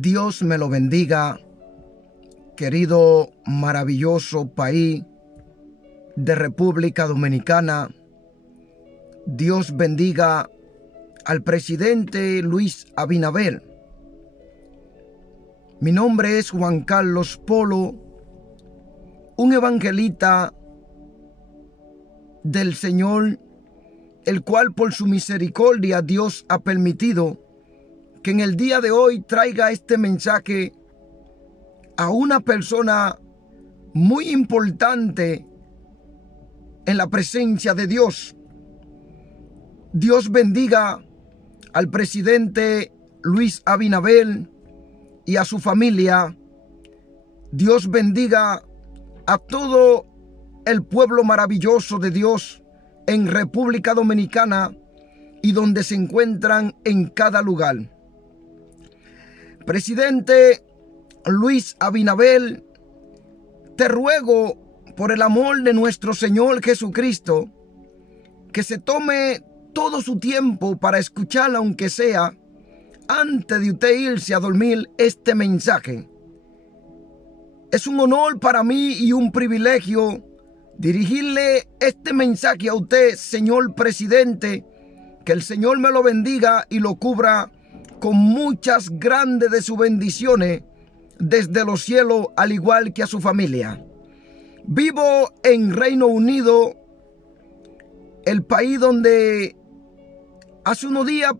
Dios me lo bendiga, querido maravilloso país de República Dominicana. Dios bendiga al presidente Luis Abinader. Mi nombre es Juan Carlos Polo, un evangelista del Señor, el cual por su misericordia Dios ha permitido que en el día de hoy traiga este mensaje a una persona muy importante en la presencia de Dios. Dios bendiga al presidente Luis Abinader y a su familia. Dios bendiga a todo el pueblo maravilloso de Dios en República Dominicana y donde se encuentran en cada lugar. Presidente Luis Abinader, te ruego por el amor de nuestro Señor Jesucristo que se tome todo su tiempo para escuchar, aunque sea antes de usted irse a dormir, este mensaje. Es un honor para mí y un privilegio dirigirle este mensaje a usted, señor presidente. Que el Señor me lo bendiga y lo cubra con muchas grandes de sus bendiciones desde los cielos, al igual que a su familia. Vivo en Reino Unido, el país donde hace unos días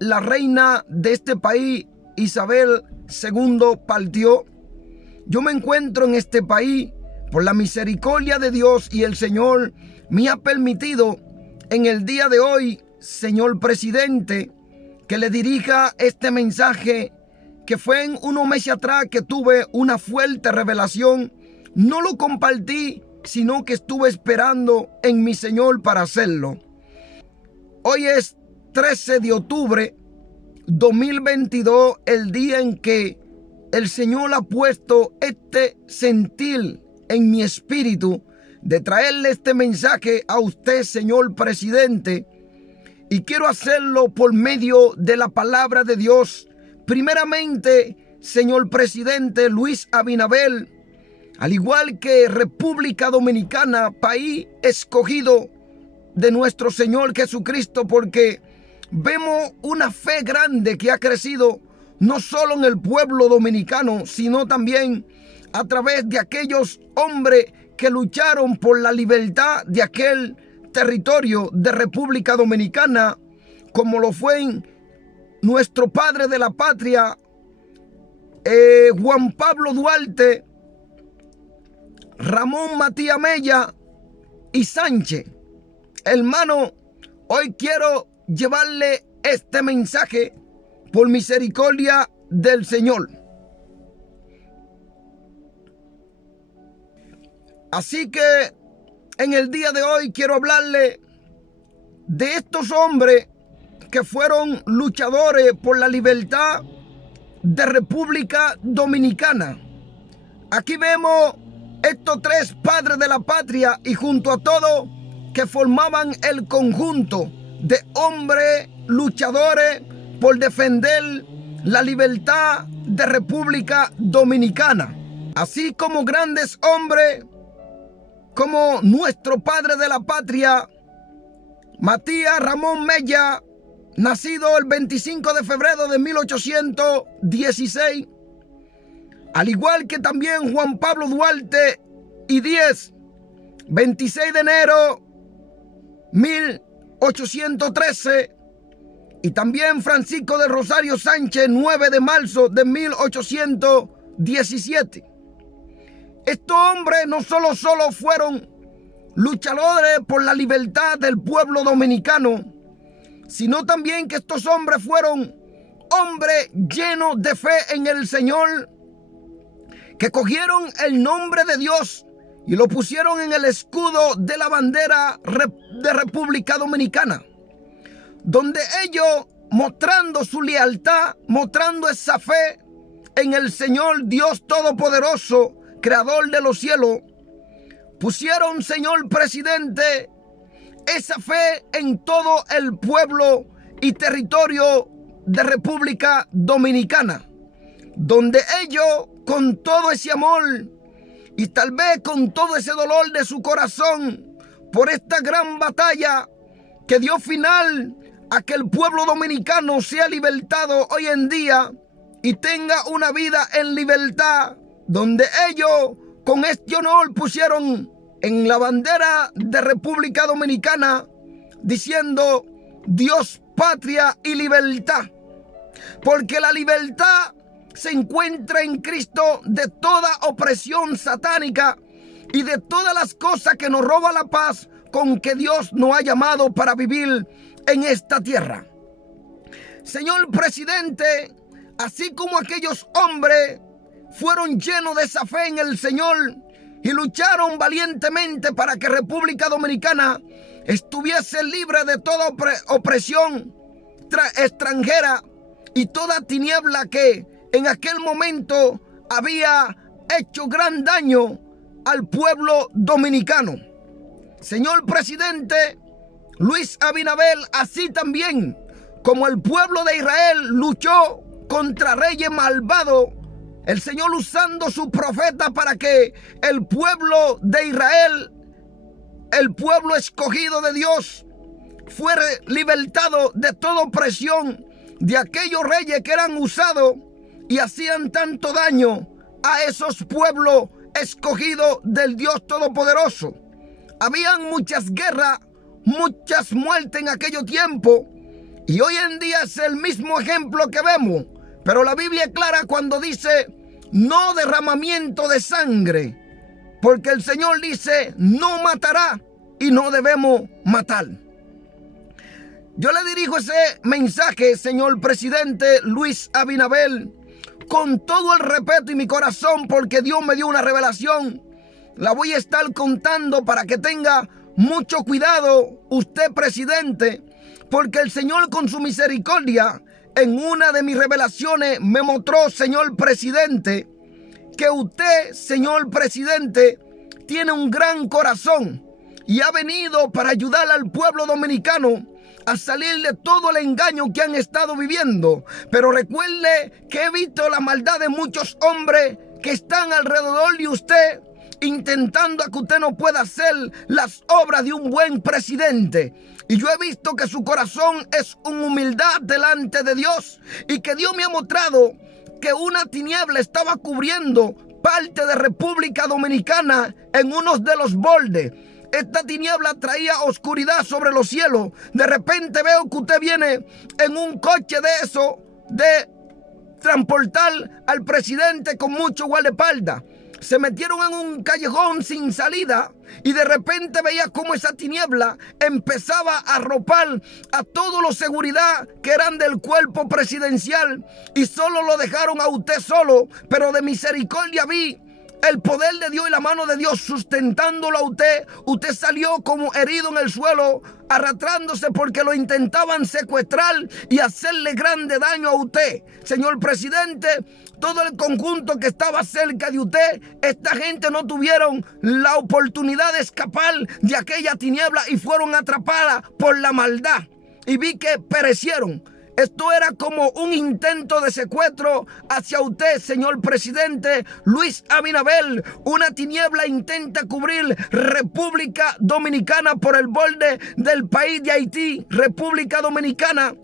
la reina de este país, Isabel II, partió. Yo me encuentro en este país por la misericordia de Dios, y el Señor me ha permitido en el día de hoy, señor presidente, que le dirija este mensaje, que fue en unos meses atrás que tuve una fuerte revelación. No lo compartí, sino que estuve esperando en mi Señor para hacerlo. Hoy es 13 de octubre 2022, el día en que el Señor ha puesto este sentir en mi espíritu de traerle este mensaje a usted, señor presidente. Y quiero hacerlo por medio de la palabra de Dios. Primeramente, señor presidente Luis Abinader, al igual que República Dominicana, país escogido de nuestro Señor Jesucristo, porque vemos una fe grande que ha crecido no solo en el pueblo dominicano, sino también a través de aquellos hombres que lucharon por la libertad de aquel territorio de República Dominicana, como lo fue nuestro padre de la patria, Juan Pablo Duarte, Ramón Matías Mella y Sánchez. Hermano, hoy quiero llevarle este mensaje por misericordia del Señor. Así que en el día de hoy quiero hablarle de estos hombres que fueron luchadores por la libertad de República Dominicana. Aquí vemos estos tres padres de la patria, y junto a todos que formaban el conjunto de hombres luchadores por defender la libertad de República Dominicana. Así como grandes hombres como nuestro padre de la patria, Matías Ramón Mella, nacido el 25 de febrero de 1816, al igual que también Juan Pablo Duarte y 26 de enero 1813, y también Francisco de Rosario Sánchez, 9 de marzo de 1817. Estos hombres no solo fueron luchadores por la libertad del pueblo dominicano, sino también que estos hombres fueron hombres llenos de fe en el Señor, que cogieron el nombre de Dios y lo pusieron en el escudo de la bandera de República Dominicana, donde ellos, mostrando su lealtad, mostrando esa fe en el Señor Dios Todopoderoso, Creador de los cielos, pusieron, señor presidente, esa fe en todo el pueblo y territorio de República Dominicana, donde ellos, con todo ese amor y tal vez con todo ese dolor de su corazón por esta gran batalla que dio final a que el pueblo dominicano sea libertado hoy en día y tenga una vida en libertad, donde ellos con este honor pusieron en la bandera de República Dominicana diciendo Dios, patria y libertad, porque la libertad se encuentra en Cristo de toda opresión satánica y de todas las cosas que nos roba la paz con que Dios nos ha llamado para vivir en esta tierra. Señor presidente, así como aquellos hombres fueron llenos de esa fe en el Señor y lucharon valientemente para que República Dominicana estuviese libre de toda opresión extranjera y toda tiniebla que en aquel momento había hecho gran daño al pueblo dominicano. Señor presidente Luis Abinader, así también como el pueblo de Israel luchó contra reyes malvados, el Señor usando su profeta para que el pueblo de Israel, el pueblo escogido de Dios, fuera libertado de toda opresión de aquellos reyes que eran usados y hacían tanto daño a esos pueblos escogidos del Dios Todopoderoso. Habían muchas guerras, muchas muertes en aquellos tiempos, y hoy en día es el mismo ejemplo que vemos. Pero la Biblia es clara cuando dice no derramamiento de sangre, porque el Señor dice no matará y no debemos matar. Yo le dirijo ese mensaje, señor presidente Luis Abinader, con todo el respeto y mi corazón, porque Dios me dio una revelación. La voy a estar contando para que tenga mucho cuidado usted, presidente, porque el Señor con su misericordia en una de mis revelaciones me mostró, señor presidente, que usted, señor presidente, tiene un gran corazón y ha venido para ayudar al pueblo dominicano a salir de todo el engaño que han estado viviendo. Pero recuerde que he visto la maldad de muchos hombres que están alrededor de usted, intentando a que usted no pueda hacer las obras de un buen presidente. Y yo he visto que su corazón es una humildad delante de Dios, y que Dios me ha mostrado que una tiniebla estaba cubriendo parte de República Dominicana en uno de los bordes. Esta tiniebla traía oscuridad sobre los cielos. De repente veo que usted viene en un coche de eso, de transportar al presidente con mucho guardaespaldas. Se metieron en un callejón sin salida y de repente veía cómo esa tiniebla empezaba a arropar a todos los seguridad que eran del cuerpo presidencial, y solo lo dejaron a usted solo. Pero de misericordia vi el poder de Dios y la mano de Dios sustentándolo a usted. Usted salió como herido en el suelo, arrastrándose porque lo intentaban secuestrar y hacerle grande daño a usted. Señor presidente, todo el conjunto que estaba cerca de usted, esta gente no tuvieron la oportunidad de escapar de aquella tiniebla y fueron atrapadas por la maldad. Y vi que perecieron. Esto era como un intento de secuestro hacia usted, señor presidente Luis Abinader. Una tiniebla intenta cubrir República Dominicana por el borde del país de Haití, República Dominicana.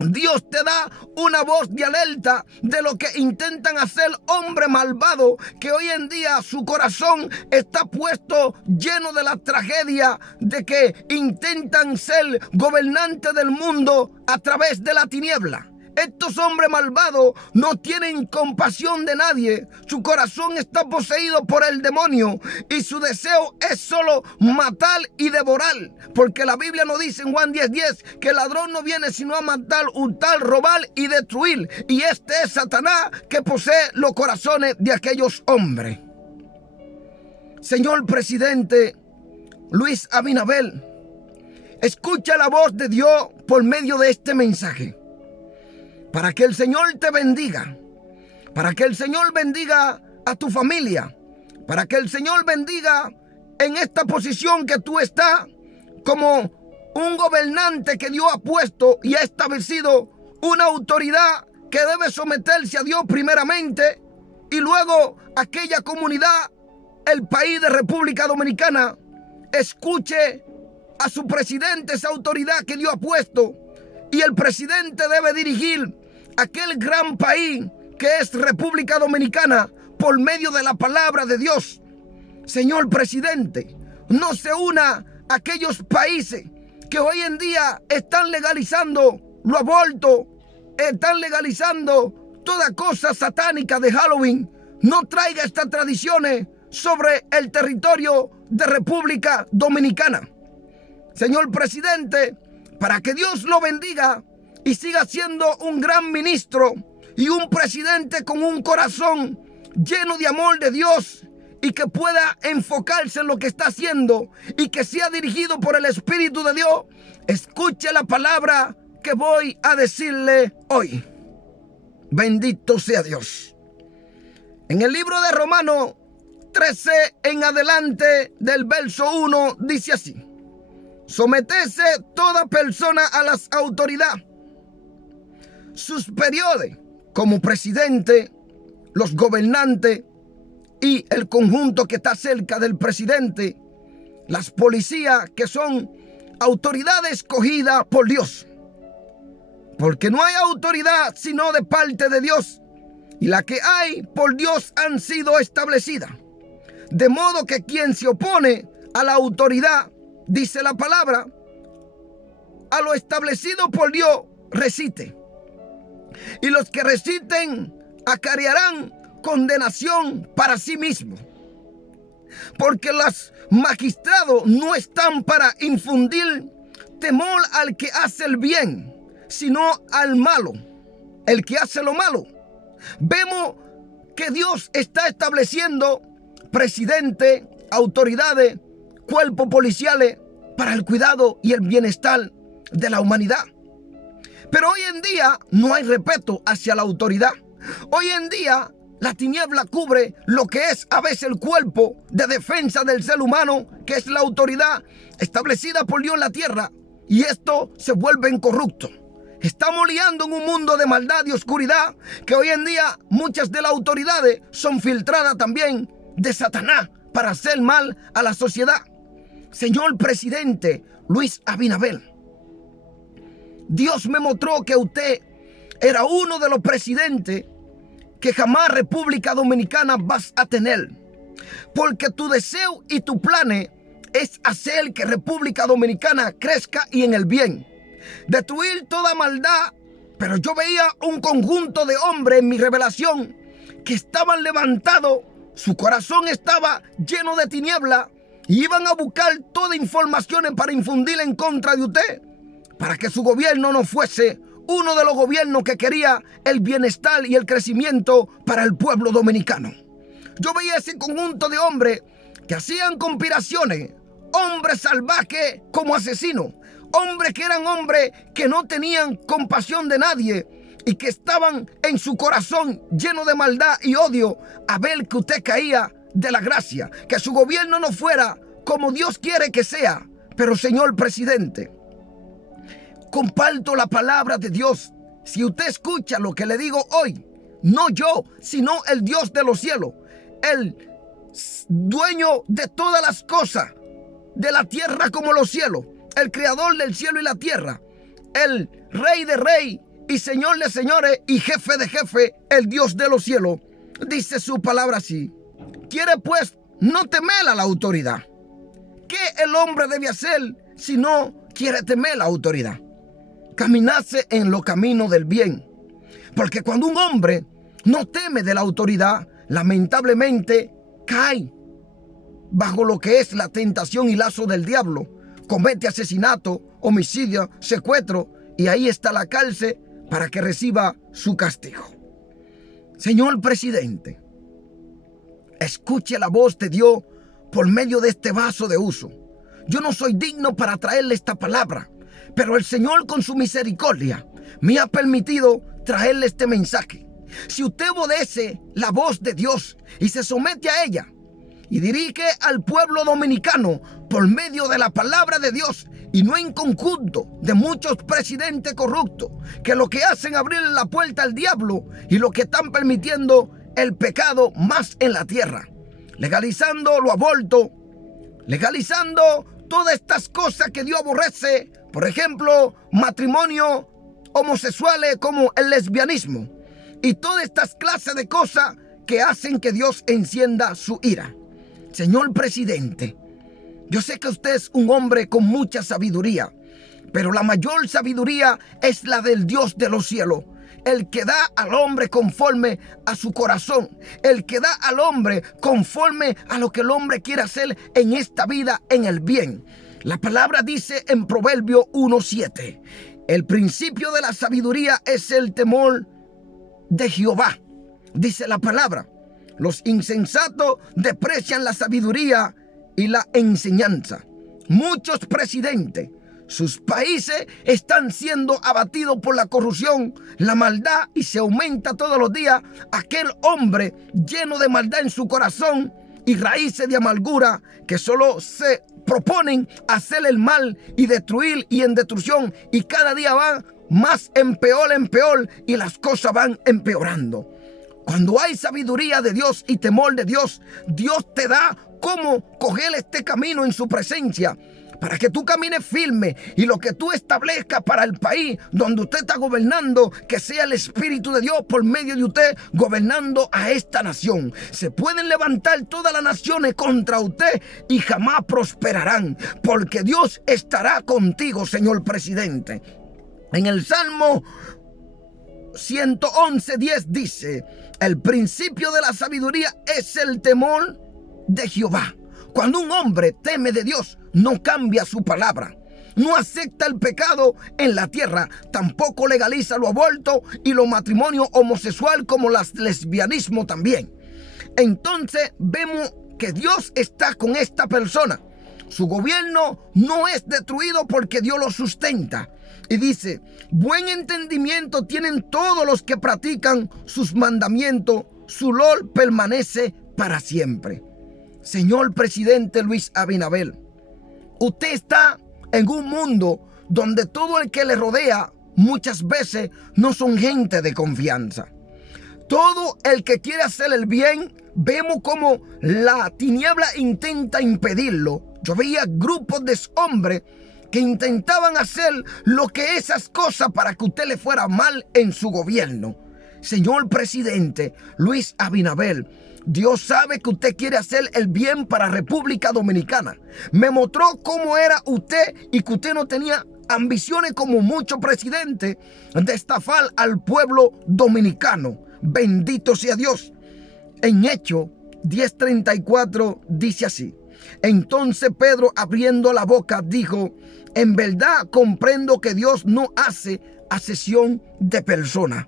Dios te da una voz de alerta de lo que intentan hacer hombres malvados, que hoy en día su corazón está puesto lleno de la tragedia de que intentan ser gobernantes del mundo a través de la tiniebla. Estos hombres malvados no tienen compasión de nadie. Su corazón está poseído por el demonio y su deseo es solo matar y devorar. Porque la Biblia nos dice en Juan 10:10 que el ladrón no viene sino a matar, hurtar, robar y destruir. Y este es Satanás que posee los corazones de aquellos hombres. Señor presidente Luis Abinader, escucha la voz de Dios por medio de este mensaje. Para que el Señor te bendiga, para que el Señor bendiga a tu familia, para que el Señor bendiga en esta posición que tú estás como un gobernante que Dios ha puesto y ha establecido una autoridad que debe someterse a Dios primeramente y luego aquella comunidad, el país de República Dominicana, escuche a su presidente, esa autoridad que Dios ha puesto, y el presidente debe dirigir aquel gran país que es República Dominicana por medio de la palabra de Dios. Señor presidente, no se una a aquellos países que hoy en día están legalizando los abortos, están legalizando toda cosa satánica de Halloween. No traiga estas tradiciones sobre el territorio de República Dominicana. Señor presidente, para que Dios lo bendiga y siga siendo un gran ministro y un presidente con un corazón lleno de amor de Dios, y que pueda enfocarse en lo que está haciendo y que sea dirigido por el Espíritu de Dios, escuche la palabra que voy a decirle hoy. Bendito sea Dios. En el libro de Romanos 13 en adelante del verso 1 dice así: sometese toda persona a las autoridades superiores, como presidente, los gobernantes y el conjunto que está cerca del presidente, las policías, que son autoridades escogidas por Dios. Porque no hay autoridad sino de parte de Dios, y la que hay por Dios han sido establecidas. De modo que quien se opone a la autoridad, dice la palabra, a lo establecido por Dios resiste. Y los que resisten acarrearán condenación para sí mismos. Porque los magistrados no están para infundir temor al que hace el bien, sino al malo, el que hace lo malo. Vemos que Dios está estableciendo presidente, autoridades, cuerpos policiales para el cuidado y el bienestar de la humanidad. Pero hoy en día no hay respeto hacia la autoridad. Hoy en día la tiniebla cubre lo que es a veces el cuerpo de defensa del ser humano, que es la autoridad establecida por Dios en la tierra, y esto se vuelve incorrupto. Estamos liando en un mundo de maldad y oscuridad, que hoy en día muchas de las autoridades son filtradas también de Satanás para hacer mal a la sociedad. Señor presidente Luis Abinader, Dios me mostró que usted era uno de los presidentes que jamás República Dominicana vas a tener, porque tu deseo y tu plan es hacer que República Dominicana crezca y en el bien, destruir toda maldad. Pero yo veía un conjunto de hombres en mi revelación que estaban levantados, su corazón estaba lleno de tiniebla, y iban a buscar toda información para infundir en contra de usted, para que su gobierno no fuese uno de los gobiernos que quería el bienestar y el crecimiento para el pueblo dominicano. Yo veía ese conjunto de hombres que hacían conspiraciones, hombres salvajes como asesinos, hombres que eran hombres que no tenían compasión de nadie y que estaban en su corazón lleno de maldad y odio a ver que usted caía de la gracia, que su gobierno no fuera como Dios quiere que sea. Pero señor presidente, comparto la palabra de Dios. Si usted escucha lo que le digo hoy, no yo, sino el Dios de los cielos, el dueño de todas las cosas, de la tierra como los cielos, el creador del cielo y la tierra, el rey de reyes y señor de señores y jefe de jefes, el Dios de los cielos, dice su palabra así: quiere pues no temer a la autoridad. ¿Qué el hombre debe hacer si no quiere temer a la autoridad? Caminarse en los caminos del bien. Porque cuando un hombre no teme de la autoridad, lamentablemente cae bajo lo que es la tentación y lazo del diablo. Comete asesinato, homicidio, secuestro, y ahí está la cárcel para que reciba su castigo. Señor presidente, escuche la voz de Dios por medio de este vaso de uso. Yo no soy digno para traerle esta palabra, pero el Señor con su misericordia me ha permitido traerle este mensaje. Si usted obedece la voz de Dios y se somete a ella y dirige al pueblo dominicano por medio de la palabra de Dios y no en conjunto de muchos presidentes corruptos que lo que hacen es abrir la puerta al diablo y lo que están permitiendo el pecado más en la tierra, legalizando los abortos, legalizando todas estas cosas que Dios aborrece, por ejemplo, matrimonio homosexuales como el lesbianismo y todas estas clases de cosas que hacen que Dios encienda su ira. Señor presidente, yo sé que usted es un hombre con mucha sabiduría, pero la mayor sabiduría es la del Dios de los cielos, el que da al hombre conforme a su corazón, el que da al hombre conforme a lo que el hombre quiere hacer en esta vida, en el bien. La palabra dice en Proverbio 1:7, el principio de la sabiduría es el temor de Jehová. Dice la palabra, los insensatos desprecian la sabiduría y la enseñanza. Muchos presidentes, sus países están siendo abatidos por la corrupción, la maldad, y se aumenta todos los días aquel hombre lleno de maldad en su corazón y raíces de amargura que solo se proponen hacer el mal y destruir y en destrucción, y cada día van más en peor y las cosas van empeorando. Cuando hay sabiduría de Dios y temor de Dios, Dios te da cómo coger este camino en su presencia para que tú camines firme y lo que tú establezcas para el país donde usted está gobernando, que sea el Espíritu de Dios por medio de usted gobernando a esta nación. Se pueden levantar todas las naciones contra usted y jamás prosperarán, porque Dios estará contigo, señor presidente. En el Salmo 111:10 dice, el principio de la sabiduría es el temor de Jehová. Cuando un hombre teme de Dios, no cambia su palabra, no acepta el pecado en la tierra, tampoco legaliza lo aborto y lo matrimonio homosexual como el lesbianismo también. Entonces vemos que Dios está con esta persona. Su gobierno no es destruido porque Dios lo sustenta. Y dice, buen entendimiento tienen todos los que practican sus mandamientos, su ley permanece para siempre. Señor presidente Luis Abinader, usted está en un mundo donde todo el que le rodea muchas veces no son gente de confianza. Todo el que quiere hacer el bien, vemos como la tiniebla intenta impedirlo. Yo veía grupos de hombres que intentaban hacer lo que esas cosas para que usted le fuera mal en su gobierno. Señor presidente Luis Abinader, Dios sabe que usted quiere hacer el bien para República Dominicana. Me mostró cómo era usted y que usted no tenía ambiciones como muchos presidentes de estafar al pueblo dominicano. Bendito sea Dios. En Hechos 10:34 dice así. Entonces Pedro, abriendo la boca, dijo, en verdad comprendo que Dios no hace acepción de personas.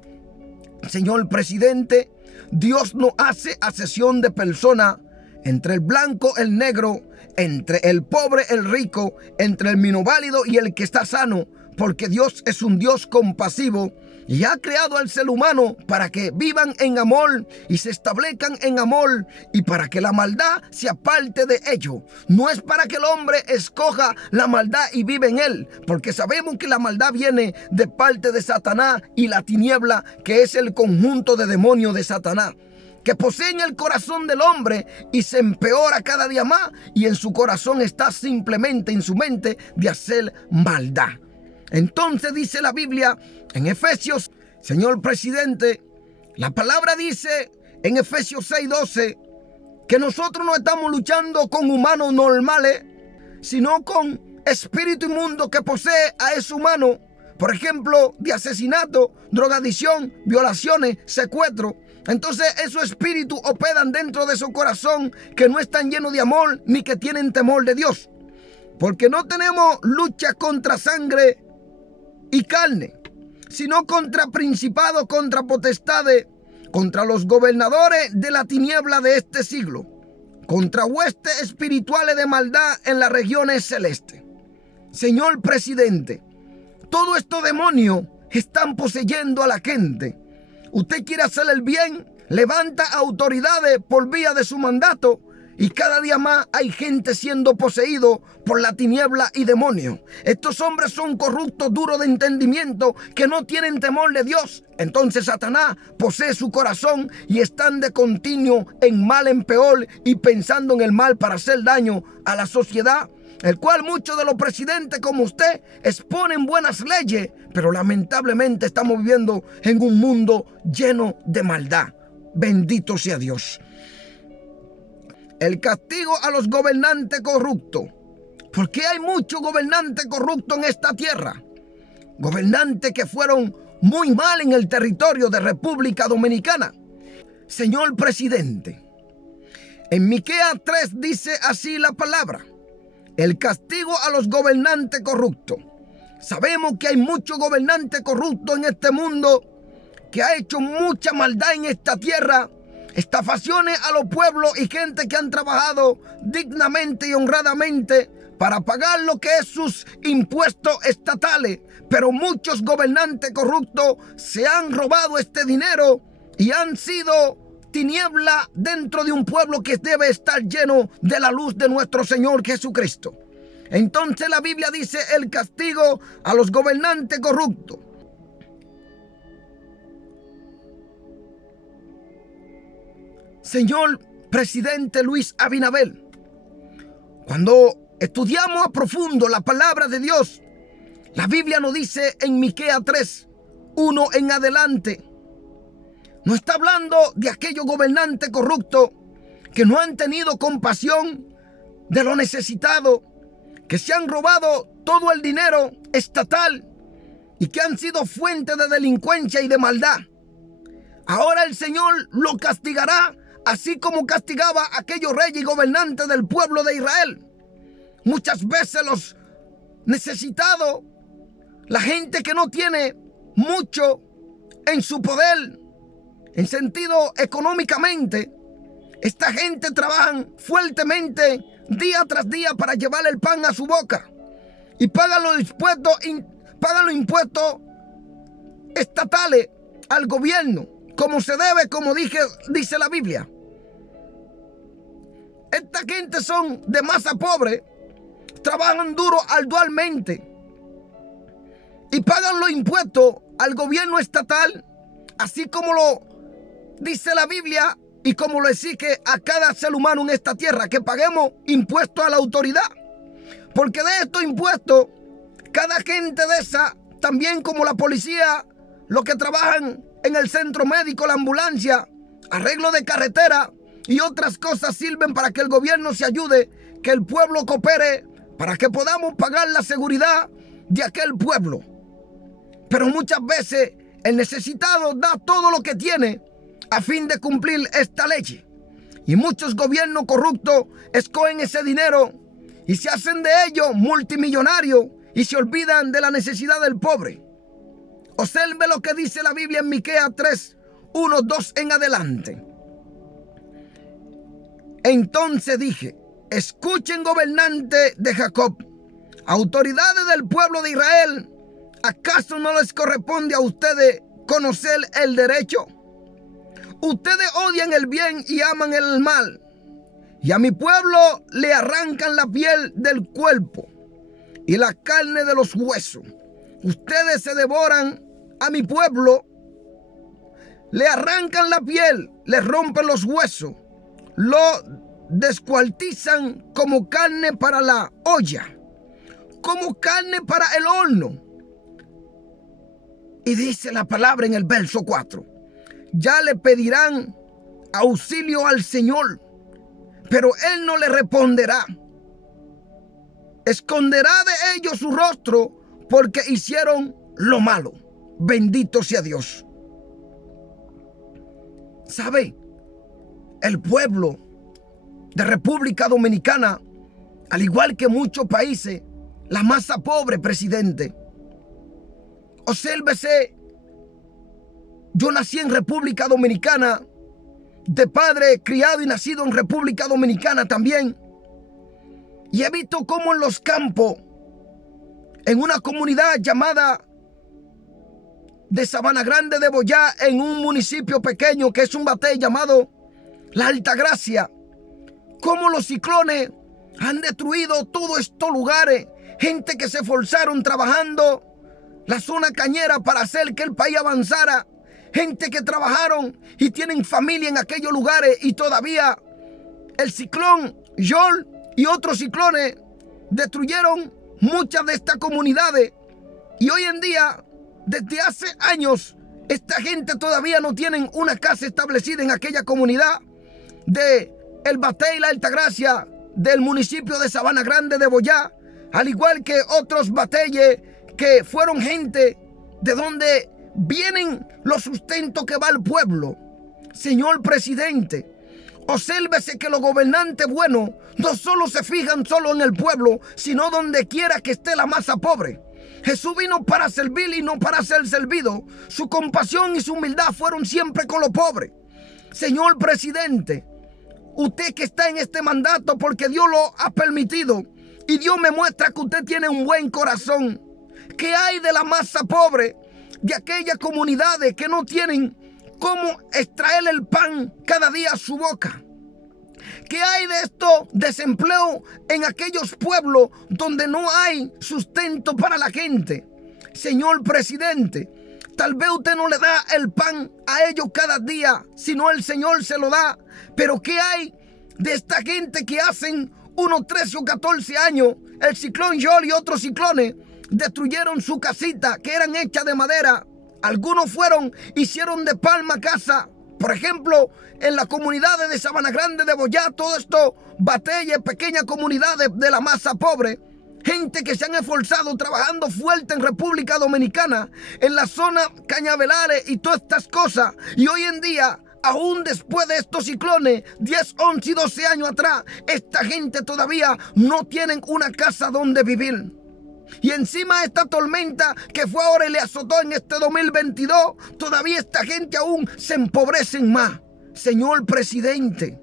Señor presidente, Dios no hace acepción de personas entre el blanco, el negro, entre el pobre, el rico, entre el minusválido y el que está sano, porque Dios es un Dios compasivo y ha creado al ser humano para que vivan en amor y se establezcan en amor y para que la maldad se aparte de ellos. No es para que el hombre escoja la maldad y vive en él, porque sabemos que la maldad viene de parte de Satanás y la tiniebla, que es el conjunto de demonios de Satanás, que poseen el corazón del hombre y se empeora cada día más, y en su corazón está simplemente en su mente de hacer maldad. Entonces dice la Biblia en Efesios, señor presidente, la palabra dice en Efesios 6:12 que nosotros no estamos luchando con humanos normales, sino con espíritu inmundo que posee a ese humano, por ejemplo, de asesinato, drogadicción, violaciones, secuestro. Entonces esos espíritus operan dentro de su corazón que no están llenos de amor ni que tienen temor de Dios, porque no tenemos lucha contra sangre y carne, sino contra principados, contra potestades, contra los gobernadores de la tiniebla de este siglo, contra huestes espirituales de maldad en las regiones celestes. Señor presidente, todos estos demonios están poseyendo a la gente. Usted quiere hacer el bien, levanta autoridades por vía de su mandato Y cada día más hay gente siendo poseído por la tiniebla y demonio. Estos hombres son corruptos, duros de entendimiento, que no tienen temor de Dios. Entonces Satanás posee su corazón y están de continuo en mal en peor y pensando en el mal para hacer daño a la sociedad. El cual muchos de los presidentes como usted exponen buenas leyes, pero lamentablemente estamos viviendo en un mundo lleno de maldad. Bendito sea Dios. El castigo a los gobernantes corruptos. ¿Por qué hay muchos gobernantes corruptos en esta tierra? Gobernantes que fueron muy mal en el territorio de República Dominicana. Señor presidente, en Miqueas 3 dice así la palabra: el castigo a los gobernantes corruptos. Sabemos que hay muchos gobernantes corruptos en este mundo que ha hecho mucha maldad en esta tierra, estafaciones a los pueblos y gente que han trabajado dignamente y honradamente para pagar lo que es sus impuestos estatales. Pero muchos gobernantes corruptos se han robado este dinero y han sido tiniebla dentro de un pueblo que debe estar lleno de la luz de nuestro Señor Jesucristo. Entonces la Biblia dice el castigo a los gobernantes corruptos. Señor presidente Luis Abinader, cuando estudiamos a profundo la palabra de Dios, la Biblia nos dice en Miqueas 3, 1 en adelante, no está hablando de aquellos gobernantes corruptos que no han tenido compasión de los necesitados, que se han robado todo el dinero estatal y que han sido fuente de delincuencia y de maldad. Ahora el Señor lo castigará, así como castigaba a aquellos reyes y gobernantes del pueblo de Israel. Muchas veces los necesitados, la gente que no tiene mucho en su poder, en sentido económicamente, esta gente trabaja fuertemente día tras día para llevar el pan a su boca y pagan los impuestos estatales al gobierno, como se debe, como dice la Biblia. Esta gente son de masa pobre, trabajan duro arduamente y pagan los impuestos al gobierno estatal, así como lo dice la Biblia y como lo exige a cada ser humano en esta tierra, que paguemos impuestos a la autoridad. Porque de estos impuestos, cada gente de esa, también como la policía, los que trabajan en el centro médico, la ambulancia, arreglo de carretera y otras cosas, sirven para que el gobierno se ayude, que el pueblo coopere, para que podamos pagar la seguridad de aquel pueblo. Pero muchas veces el necesitado da todo lo que tiene a fin de cumplir esta ley. Y muchos gobiernos corruptos escogen ese dinero y se hacen de ellos multimillonarios y se olvidan de la necesidad del pobre. Observe lo que dice la Biblia en Miqueas 3, 1, 2 en adelante. Entonces dije: escuchen, gobernantes de Jacob, autoridades del pueblo de Israel, ¿acaso no les corresponde a ustedes conocer el derecho? Ustedes odian el bien y aman el mal, y a mi pueblo le arrancan la piel del cuerpo y la carne de los huesos. Ustedes se devoran a mi pueblo, le arrancan la piel, le rompen los huesos, lo descuartizan como carne para la olla, como carne para el horno. Y dice la palabra en el verso 4: ya le pedirán auxilio al Señor, pero Él no le responderá. Esconderá de ellos su rostro porque hicieron lo malo. Bendito sea Dios. ¿Sabe? El pueblo de República Dominicana, al igual que muchos países, la masa pobre, presidente. Obsérvese, yo nací en República Dominicana, de padre criado y nacido en República Dominicana también. Y he visto cómo en los campos, en una comunidad llamada de Sabana Grande de Boyá, en un municipio pequeño que es un batey llamado La Altagracia, cómo los ciclones han destruido todos estos lugares. Gente que se esforzaron trabajando la zona cañera para hacer que el país avanzara. Gente que trabajaron y tienen familia en aquellos lugares, y todavía el ciclón Joel y otros ciclones destruyeron muchas de estas comunidades. Y hoy en día, desde hace años, esta gente todavía no tienen una casa establecida en aquella comunidad de El Batey y la Altagracia del municipio de Sabana Grande de Boyá, al igual que otros bateyes que fueron gente de donde vienen los sustentos que va al pueblo. Señor presidente, obsérvese que los gobernantes buenos no solo se fijan solo en el pueblo, sino donde quiera que esté la masa pobre. Jesús vino para servir y no para ser servido. Su compasión y su humildad fueron siempre con los pobres. Señor presidente, usted que está en este mandato porque Dios lo ha permitido, y Dios me muestra que usted tiene un buen corazón. ¿Qué hay de la masa pobre, de aquellas comunidades que no tienen cómo extraer el pan cada día a su boca? ¿Qué hay de esto desempleo en aquellos pueblos donde no hay sustento para la gente? Señor presidente, tal vez usted no le da el pan a ellos cada día, sino el Señor se lo da. Pero ¿qué hay de esta gente que hacen unos 13 o 14 años, el ciclón Joel y otros ciclones destruyeron su casita que eran hechas de madera? Algunos hicieron de palma casa. Por ejemplo, en las comunidades de Sabana Grande de Boyá, todo esto bateyes, pequeñas comunidades de la masa pobre, gente que se han esforzado trabajando fuerte en República Dominicana, en la zona cañaverales y todas estas cosas. Y hoy en día, aún después de estos ciclones, 10, 11 y 12 años atrás, esta gente todavía no tienen una casa donde vivir. Y encima esta tormenta que fue ahora y le azotó en este 2022, todavía esta gente aún se empobrecen más. Señor presidente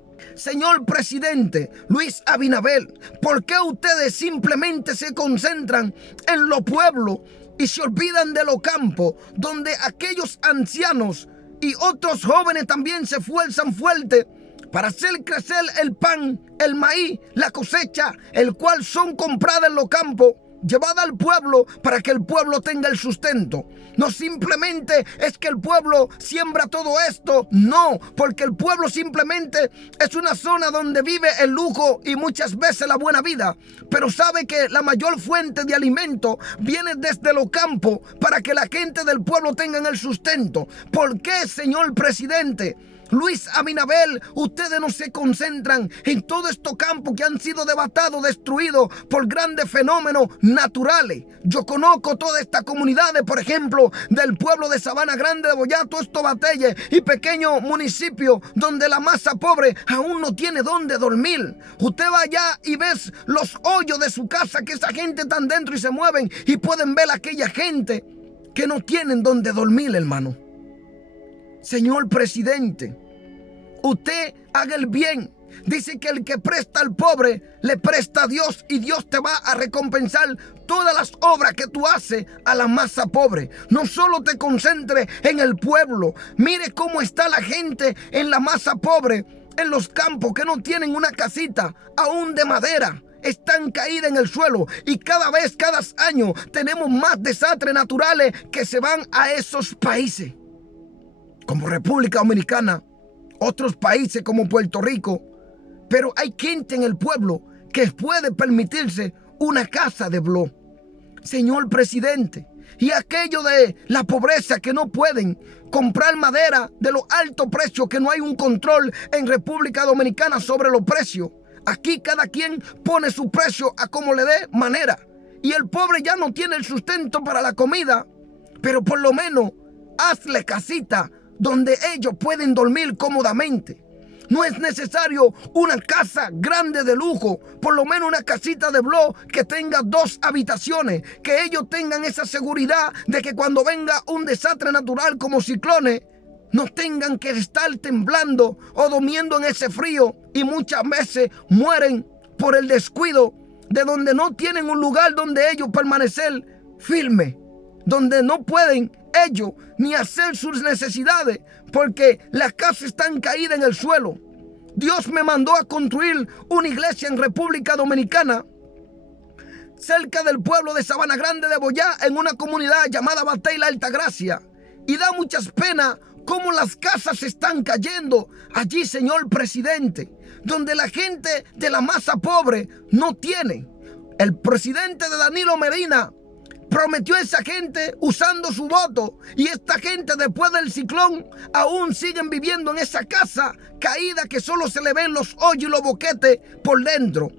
Luis Abinader, ¿por qué ustedes simplemente se concentran en los pueblos y se olvidan de los campos, donde aquellos ancianos y otros jóvenes también se esfuerzan fuerte para hacer crecer el pan, el maíz, la cosecha, el cual son compradas en los campos, llevada al pueblo para que el pueblo tenga el sustento? No simplemente es que el pueblo siembra todo esto, no, porque el pueblo simplemente es una zona donde vive el lujo y muchas veces la buena vida, pero sabe que la mayor fuente de alimento viene desde los campos para que la gente del pueblo tenga el sustento. ¿Por qué, señor presidente Luis Abinader, ustedes no se concentran en todos estos campos que han sido devastados, destruidos por grandes fenómenos naturales? Yo conozco todas estas comunidades, por ejemplo, del pueblo de Sabana Grande de Boyá, todos estos bateyes y pequeños municipios donde la masa pobre aún no tiene dónde dormir. Usted va allá y ves los hoyos de su casa, que esa gente están dentro y se mueven, y pueden ver a aquella gente que no tienen dónde dormir, hermano. Señor presidente, usted haga el bien. Dice que el que presta al pobre, le presta a Dios, y Dios te va a recompensar todas las obras que tú haces a la masa pobre. No solo te concentres en el pueblo. Mire cómo está la gente en la masa pobre, en los campos, que no tienen una casita, aún de madera. Están caídas en el suelo, y cada año tenemos más desastres naturales que se van a esos países, como República Dominicana, otros países como Puerto Rico. Pero hay gente en el pueblo que puede permitirse una casa de blog. Señor presidente, y aquello de la pobreza, que no pueden comprar madera de los altos precios, que no hay un control en República Dominicana sobre los precios. Aquí cada quien pone su precio a como le dé manera, y el pobre ya no tiene el sustento para la comida. Pero por lo menos hazle casita donde ellos pueden dormir cómodamente. No es necesario una casa grande de lujo, por lo menos una casita de blog que tenga 2 habitaciones, que ellos tengan esa seguridad de que cuando venga un desastre natural como ciclones, no tengan que estar temblando o durmiendo en ese frío, y muchas veces mueren por el descuido de donde no tienen un lugar donde ellos permanecer firme, donde no pueden ellos ni hacer sus necesidades porque las casas están caídas en el suelo. Dios me mandó a construir una iglesia en República Dominicana, cerca del pueblo de Sabana Grande de Boyá, en una comunidad llamada Batey La Altagracia. Y da muchas penas cómo las casas están cayendo allí, señor presidente, donde la gente de la masa pobre no tiene. El presidente de Danilo Medina prometió a esa gente usando su voto, y esta gente después del ciclón aún siguen viviendo en esa casa caída que solo se le ven los hoyos y los boquetes por dentro.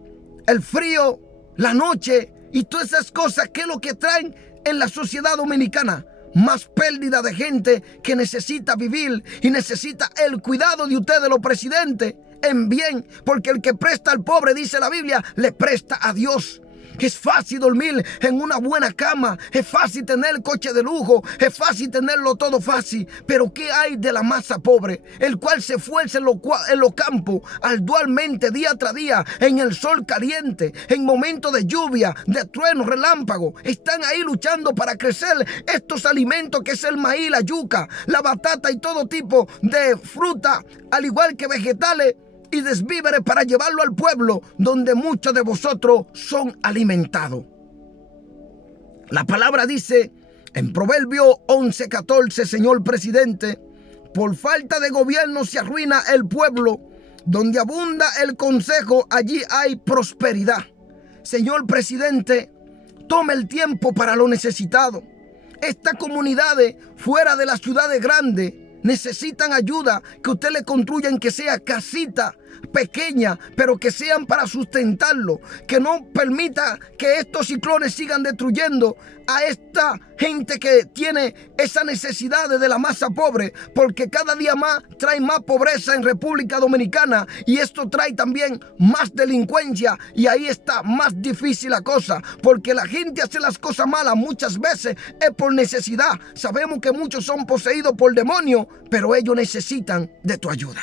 El frío, la noche y todas esas cosas, ¿qué es lo que traen en la sociedad dominicana? Más pérdida de gente que necesita vivir y necesita el cuidado de ustedes, los presidentes, en bien, porque el que presta al pobre, dice la Biblia, le presta a Dios. Es fácil dormir en una buena cama, es fácil tener coche de lujo, es fácil tenerlo todo fácil, pero ¿qué hay de la masa pobre? El cual se esfuerza en los campos, arduamente, día tras día, en el sol caliente, en momentos de lluvia, de trueno, relámpago. Están ahí luchando para crecer estos alimentos que es el maíz, la yuca, la batata y todo tipo de fruta, al igual que vegetales y desvíveres, para llevarlo al pueblo donde muchos de vosotros son alimentados. La palabra dice en Proverbio 11:14, señor presidente, por falta de gobierno se arruina el pueblo, donde abunda el consejo, allí hay prosperidad. Señor presidente, tome el tiempo para lo necesitado. Estas comunidades fuera de las ciudades grandes necesitan ayuda, que usted le construyan, que sea casita pequeña, pero que sean para sustentarlo, que no permita que estos ciclones sigan destruyendo a esta gente que tiene esa necesidad de la masa pobre, porque cada día más trae más pobreza en República Dominicana, y esto trae también más delincuencia, y ahí está más difícil la cosa, porque la gente hace las cosas malas muchas veces es por necesidad. Sabemos que muchos son poseídos por demonios, pero ellos necesitan de tu ayuda.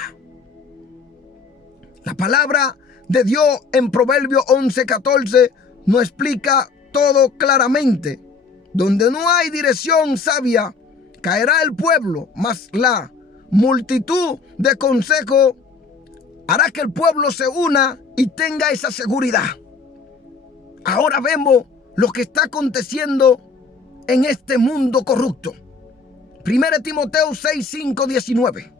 La palabra de Dios en Proverbio 11:14 nos explica todo claramente. Donde no hay dirección sabia, caerá el pueblo, mas la multitud de consejos hará que el pueblo se una y tenga esa seguridad. Ahora vemos lo que está aconteciendo en este mundo corrupto. 1 Timoteo 6:5-19.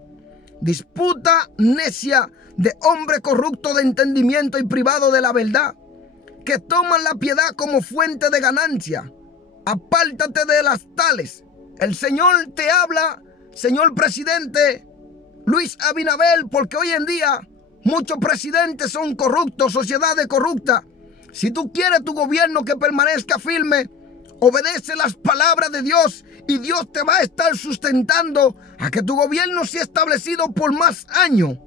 Disputa necia de hombre corrupto de entendimiento y privado de la verdad, que toman la piedad como fuente de ganancia. Apártate de las tales. El Señor te habla, señor presidente Luis Abinader, porque hoy en día muchos presidentes son corruptos, sociedades corruptas. Si tú quieres tu gobierno que permanezca firme, obedece las palabras de Dios, y Dios te va a estar sustentando a que tu gobierno sea establecido por más años.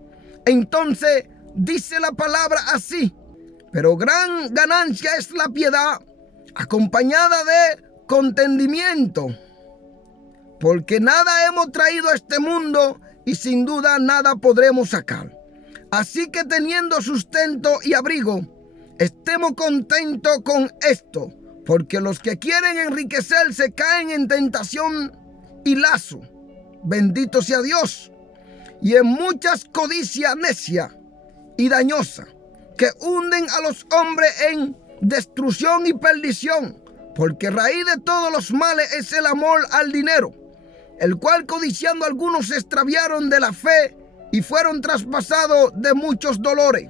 Entonces dice la palabra así: pero gran ganancia es la piedad, acompañada de contentimiento, porque nada hemos traído a este mundo, y sin duda nada podremos sacar. Así que teniendo sustento y abrigo, estemos contentos con esto, porque los que quieren enriquecerse caen en tentación y lazo, bendito sea Dios, y en muchas codicias necia y dañosa, que hunden a los hombres en destrucción y perdición, porque raíz de todos los males es el amor al dinero, el cual codiciando algunos se extraviaron de la fe y fueron traspasados de muchos dolores.